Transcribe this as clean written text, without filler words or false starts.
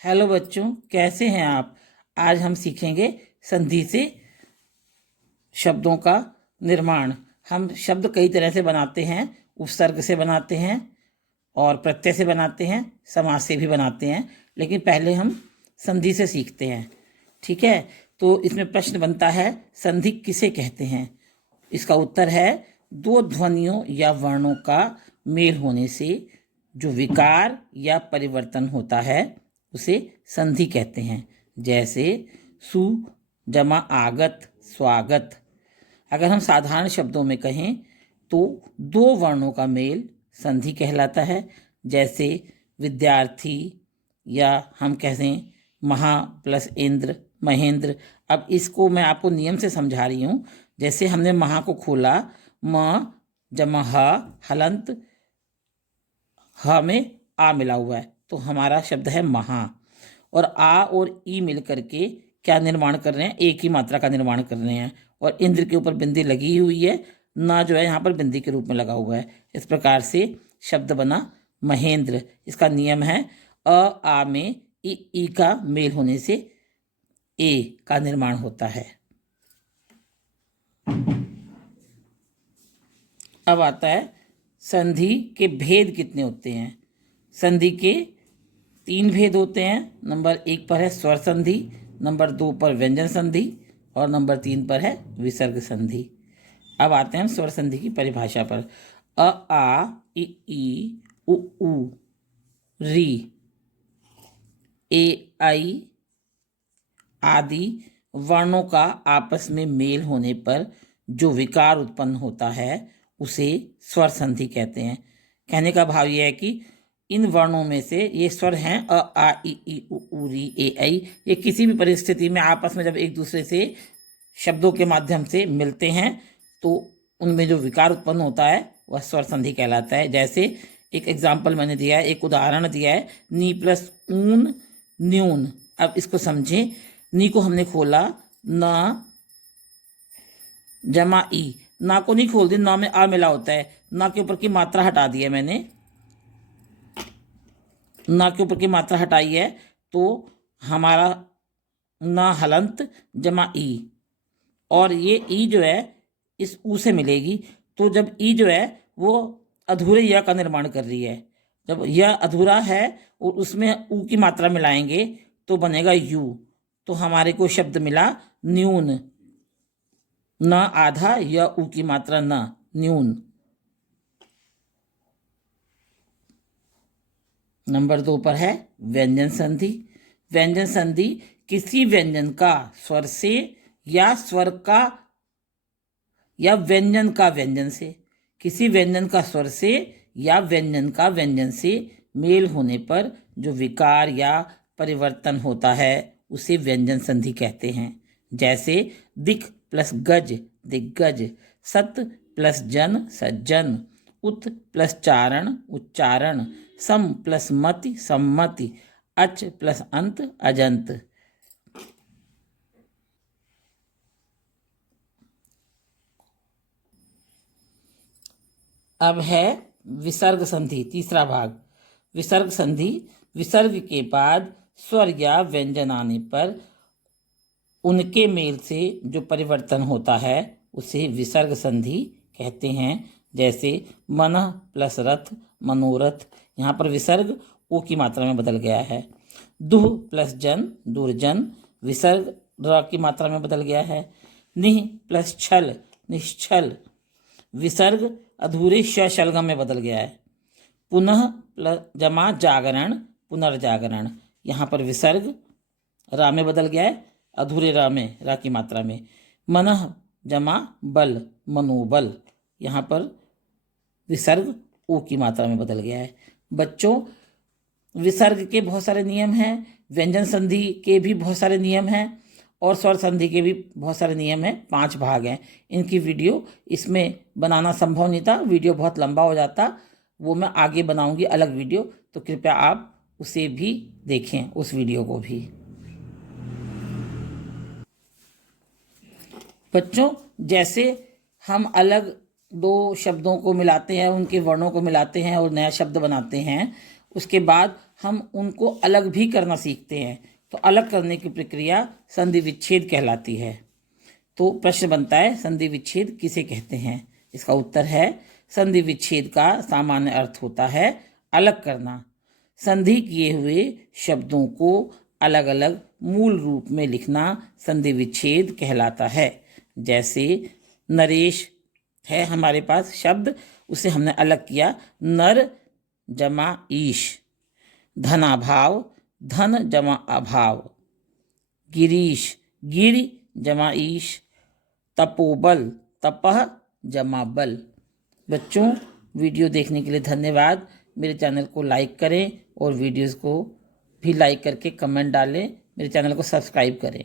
Hello बच्चों, कैसे हैं आप। आज हम सीखेंगे संधि से शब्दों का निर्माण। हम शब्द कई तरह से बनाते हैं। उपसर्ग से बनाते हैं और प्रत्यय से बनाते हैं, समास से भी बनाते हैं, लेकिन पहले हम संधि से सीखते हैं। ठीक है, तो इसमें प्रश्न बनता है, संधि किसे कहते हैं। इसका उत्तर है, दो ध्वनियों या वर्णों का मेल होने से जो विकार या परिवर्तन होता है उसे संधि कहते हैं। जैसे सु जमा आगत, स्वागत। अगर हम साधारण शब्दों में कहें तो दो वर्णों का मेल संधि कहलाता है। जैसे विद्यार्थी, या हम कहें महा प्लस इंद्र, महेंद्र। अब इसको मैं आपको नियम से समझा रही हूँ। जैसे हमने महा को खोला, म जमा ह, हलंत, ह में आ मिला हुआ है, तो हमारा शब्द है महा। और आ और ई मिल करके क्या निर्माण कर रहे हैं, एक ही मात्रा का निर्माण कर रहे हैं। और इंद्र के ऊपर बिंदी लगी हुई है, ना जो है यहाँ पर बिंदी के रूप में लगा हुआ है। इस प्रकार से शब्द बना महेंद्र। इसका नियम है, अ आ में ई का मेल होने से ए का निर्माण होता है। अब आता है संधि के भेद कितने होते हैं। संधि के 3 भेद होते हैं। नंबर 1 पर है स्वर संधि, नंबर 2 पर व्यंजन संधि और नंबर 3 पर है विसर्ग संधि। अब आते हैं हम स्वर संधि की परिभाषा पर। अ आ ई उ री, ए आई आदि वर्णों का आपस में मेल होने पर जो विकार उत्पन्न होता है उसे स्वर संधि कहते हैं। कहने का भाव यह है कि इन वर्णों में से ये स्वर हैं, अ आ ई उ री ए ऐ, ये किसी भी परिस्थिति में आपस में जब एक दूसरे से शब्दों के माध्यम से मिलते हैं तो उनमें जो विकार उत्पन्न होता है वह स्वर संधि कहलाता है। जैसे एक एग्जाम्पल मैंने दिया है, एक उदाहरण दिया है, नी प्लस ऊन न्यून। अब इसको समझें। नी को हमने खोला, न जमा ई, ना को नहीं खोल दी, ना में आ मिला होता है, ना के ऊपर की मात्रा हटा दी है मैंने, ना के ऊपर की मात्रा हटाई है, तो हमारा ना हलंत जमा ई, और ये ई जो है इस ऊ से मिलेगी। तो जब ई जो है वो अधूरे य का निर्माण कर रही है, जब यह अधूरा है और उसमें ऊ की मात्रा मिलाएंगे तो बनेगा यू। तो हमारे को शब्द मिला न्यून, न आधा, या ऊ की मात्रा न, न्यून। नंबर 2 पर है व्यंजन संधि। व्यंजन संधि किसी व्यंजन का स्वर से या स्वर का या व्यंजन का व्यंजन से, किसी व्यंजन का स्वर से या व्यंजन का व्यंजन से मेल होने पर जो विकार या परिवर्तन होता है उसे व्यंजन संधि कहते हैं। जैसे दिख प्लस गज, दिग्गज। सत प्लस जन, सज्जन। उत प्लस चारण, उच्चारण। सम प्लस मति, सम्मति। अच प्लस अंत, अजंत। अब है विसर्ग संधि, तीसरा भाग। विसर्ग संधि, विसर्ग के बाद स्वर या व्यंजन आने पर उनके मेल से जो परिवर्तन होता है उसे विसर्ग संधि कहते हैं। जैसे मनः प्लस रथ, मनोरथ। यहाँ पर विसर्ग ओ की मात्रा में बदल गया है। दुह प्लस जन, दुर्जन। विसर्ग र की मात्रा में बदल गया है। निह प्लस छल, निश्छल। विसर्ग अधूरे श शलगम में बदल गया है। पुनः प्लस जमा जागरण, पुनर्जागरण। यहाँ पर विसर्ग रा में बदल गया है, अधूरे रा में, रा की मात्रा में। मनः जमा बल, मनोबल। यहाँ पर विसर्ग ओ की मात्रा में बदल गया है। बच्चों, विसर्ग के बहुत सारे नियम हैं, व्यंजन संधि के भी बहुत सारे नियम हैं और स्वर संधि के भी बहुत सारे नियम हैं। 5 भाग हैं। इनकी वीडियो इसमें बनाना संभव नहीं था, वीडियो बहुत लंबा हो जाता, वो मैं आगे बनाऊंगी अलग वीडियो, तो कृपया आप उसे भी देखें, उस वीडियो को भी। बच्चों, जैसे हम अलग 2 शब्दों को मिलाते हैं, उनके वर्णों को मिलाते हैं और नया शब्द बनाते हैं, उसके बाद हम उनको अलग भी करना सीखते हैं। तो अलग करने की प्रक्रिया संधि विच्छेद कहलाती है। तो प्रश्न बनता है, संधि विच्छेद किसे कहते हैं? इसका उत्तर है, संधि विच्छेद का सामान्य अर्थ होता है अलग करना। संधि किए हुए शब्दों को अलग अलग मूल रूप में लिखना संधि विच्छेद कहलाता है। जैसे नरेश है हमारे पास शब्द, उसे हमने अलग किया, नर जमा ईश। धनाभाव, धन जमा अभाव। गिरीश, गिर जमा ईश। तपोबल, तपह जमा बल। बच्चों, वीडियो देखने के लिए धन्यवाद। मेरे चैनल को लाइक करें और वीडियोस को भी लाइक करके कमेंट डालें। मेरे चैनल को सब्सक्राइब करें।